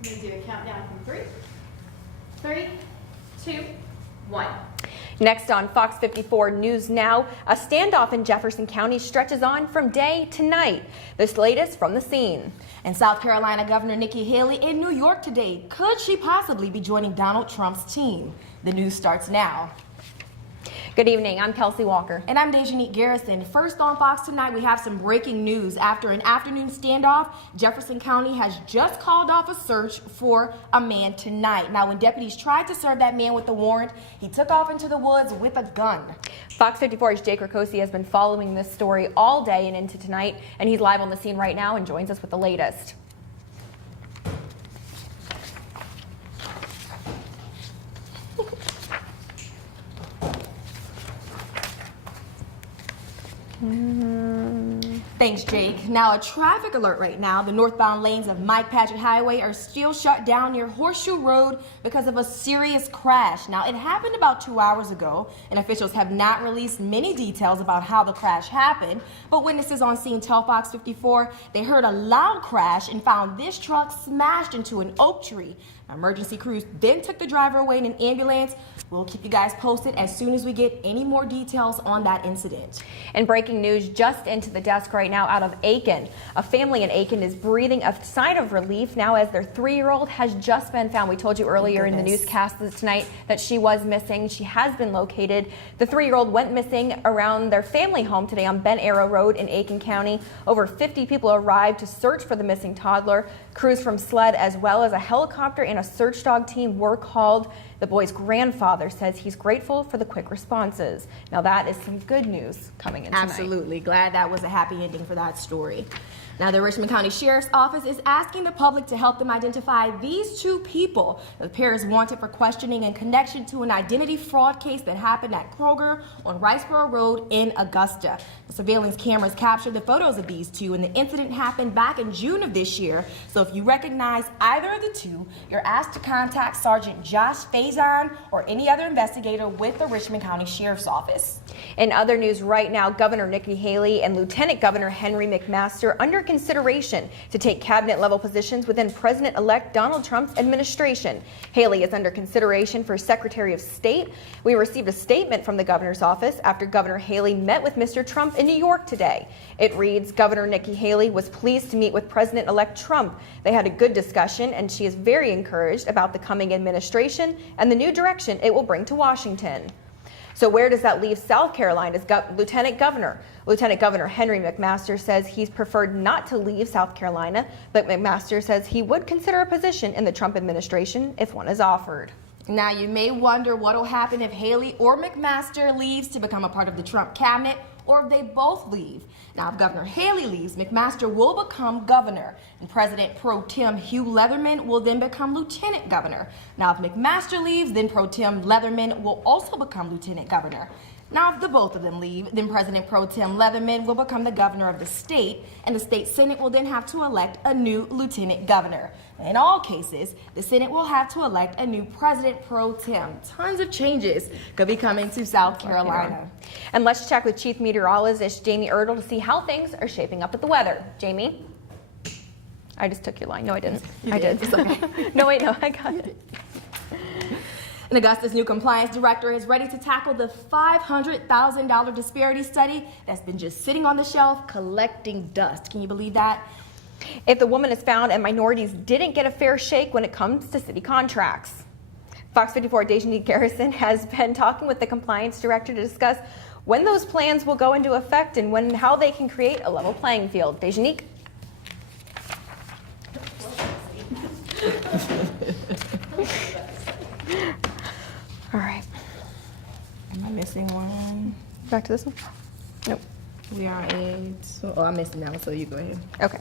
I'm going to do a countdown from 3, 2, 1. Next on Fox 54 News Now, a standoff in Jefferson County stretches on from day to night. This latest from the scene. And South Carolina Governor Nikki Haley in New York today. Could she possibly be joining Donald Trump's team? The news starts now. Good evening, I'm Kelsey Walker. And I'm Dejanique Garrison. First on Fox tonight, we have some breaking news. After an afternoon standoff, Jefferson County has just called off a search for a man tonight. Now, when deputies tried to serve that man with a warrant, he took off into the woods with a gun. Fox 54's Jake Ricosi has been following this story all day and into tonight, and he's live on the scene right now and joins us with the latest. Thanks, Jake. Now, a traffic alert right now. The northbound lanes of Mike Patchett Highway are still shut down near Horseshoe Road because of a serious crash. Now, it happened about 2 hours ago, and officials have not released many details about how the crash happened. But witnesses on scene tell Fox 54 they heard a loud crash and found this truck smashed into an oak tree. Emergency crews then took the driver away in an ambulance. We'll keep you guys posted as soon as we get any more details on that incident. And breaking news just into the desk right now out of Aiken. A family in Aiken is breathing a sigh of relief now as their 3-year-old has just been found. We told you earlier in the newscast tonight that she was missing. She has been located. The 3-year-old went missing around their family home today on Ben Arrow Road in Aiken County. Over 50 people arrived to search for the missing toddler. Crews from SLED as well as a helicopter and a search dog team were called. The boy's grandfather says he's grateful for the quick responses. Now that is some good news coming in tonight. Absolutely. Glad that was a happy ending for that story. Now, the Richmond County Sheriff's Office is asking the public to help them identify these 2 people. The pair is wanted for questioning in connection to an identity fraud case that happened at Kroger on Riceboro Road in Augusta. The surveillance cameras captured the photos of these 2, and the incident happened back in June of this year. So if you recognize either of the 2, you're asked to contact Sergeant Josh Faison or any other investigator with the Richmond County Sheriff's Office. In other news right now, Governor Nikki Haley and Lieutenant Governor Henry McMaster under consideration to take cabinet-level positions within President-elect Donald Trump's administration. Haley is under consideration for Secretary of State. We received a statement from the governor's office after Governor Haley met with Mr. Trump in New York today. It reads, Governor Nikki Haley was pleased to meet with President-elect Trump. They had a good discussion, and she is very encouraged about the coming administration and the new direction it will bring to Washington. So where does that leave South Carolina's Lieutenant Governor? Lieutenant Governor Henry McMaster says he's preferred not to leave South Carolina, but McMaster says he would consider a position in the Trump administration if one is offered. Now, you may wonder what will happen if Haley or McMaster leaves to become a part of the Trump cabinet, or if they both leave. Now, if Governor Haley leaves, McMaster will become governor, and President Pro Tem Hugh Leatherman will then become lieutenant governor. Now, if McMaster leaves, then Pro Tem Leatherman will also become lieutenant governor. Now, if the both of them leave, then President Pro Tem Leatherman will become the governor of the state, and the state Senate will then have to elect a new lieutenant governor. In all cases, the Senate will have to elect a new president pro tem. Tons of changes could be coming to South Carolina. And let's check with Chief Meteorologist Jamie Erdl to see how things are shaping up with the weather. Jamie? I just took your line. No, I didn't. I did. It's okay. No, wait, no, I got it. And Augusta's new compliance director is ready to tackle the $500,000 disparity study that's been just sitting on the shelf collecting dust. Can you believe that? If the woman is found and minorities didn't get a fair shake when it comes to city contracts. Fox 54 Dejanique Garrison has been talking with the compliance director to discuss when those plans will go into effect and how they can create a level playing field. Dejanique? All right. Am I missing one? Back to this one? Nope. We are I'm missing that one, so you go ahead. Okay.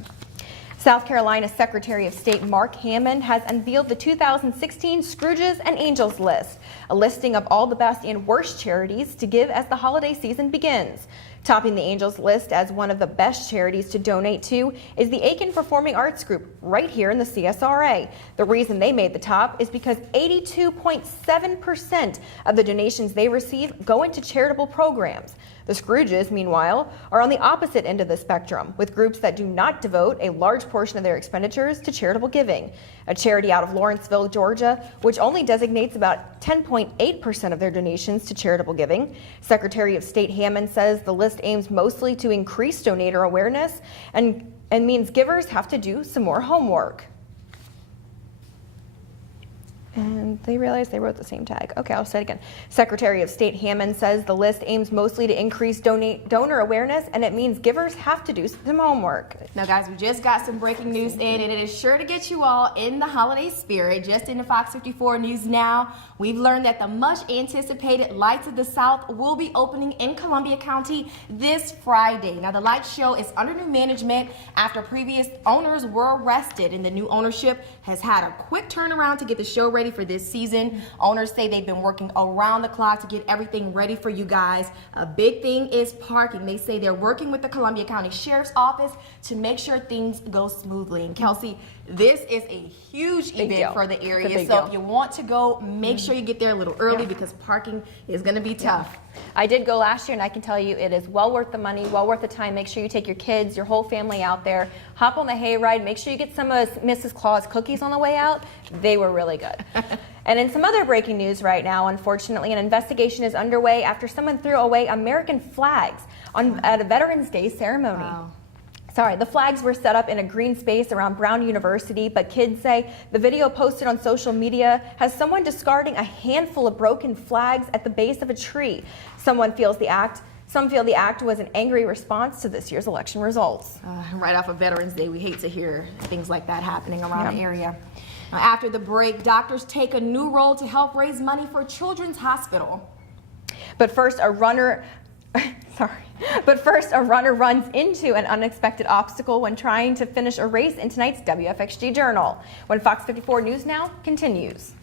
South Carolina Secretary of State Mark Hammond has unveiled the 2016 Scrooges and Angels list, a listing of all the best and worst charities to give as the holiday season begins. Topping the Angels list as one of the best charities to donate to is the Aiken Performing Arts Group right here in the CSRA. The reason they made the top is because 82.7% of the donations they receive go into charitable programs. The Scrooges, meanwhile, are on the opposite end of the spectrum, with groups that do not devote a large portion of their expenditures to charitable giving. A charity out of Lawrenceville, Georgia, which only designates about 10.8% of their donations to charitable giving. Secretary of State Hammond says the list aims mostly to increase donor awareness and means givers have to do some more homework. And they realized they wrote the same tag. Okay, I'll say it again. Secretary of State Hammond says the list aims mostly to increase donor awareness, and it means givers have to do some homework. Now, guys, we just got some breaking news in, and it is sure to get you all in the holiday spirit. Just in the Fox 54 News Now, we've learned that the much-anticipated Lights of the South will be opening in Columbia County this Friday. Now, the light show is under new management after previous owners were arrested, and the new ownership has had a quick turnaround to get the show ready for this season. Owners say they've been working around the clock to get everything ready for you guys. A big thing is parking. They say they're working with the Columbia County Sheriff's Office to make sure things go smoothly. And Kelsey, this is a huge event for the area. So if you want to go, make sure you get there a little early because parking is going to be tough. I did go last year, and I can tell you it is well worth the money, well worth the time. Make sure you take your kids, your whole family out there. Hop on the hayride. Make sure you get some of Mrs. Claus cookies on the way out. They were really good. And in some other breaking news right now, unfortunately, an investigation is underway after someone threw away American flags at a Veterans Day ceremony. Wow. Sorry, the flags were set up in a green space around Brown University, but kids say the video posted on social media has someone discarding a handful of broken flags at the base of a tree. Some feel the act was an angry response to this year's election results. Right off of Veterans Day, we hate to hear things like that happening around the area. Now, after the break, doctors take a new role to help raise money for Children's Hospital. But first, a runner runs into an unexpected obstacle when trying to finish a race in tonight's WFXG Journal. When Fox 54 News Now continues.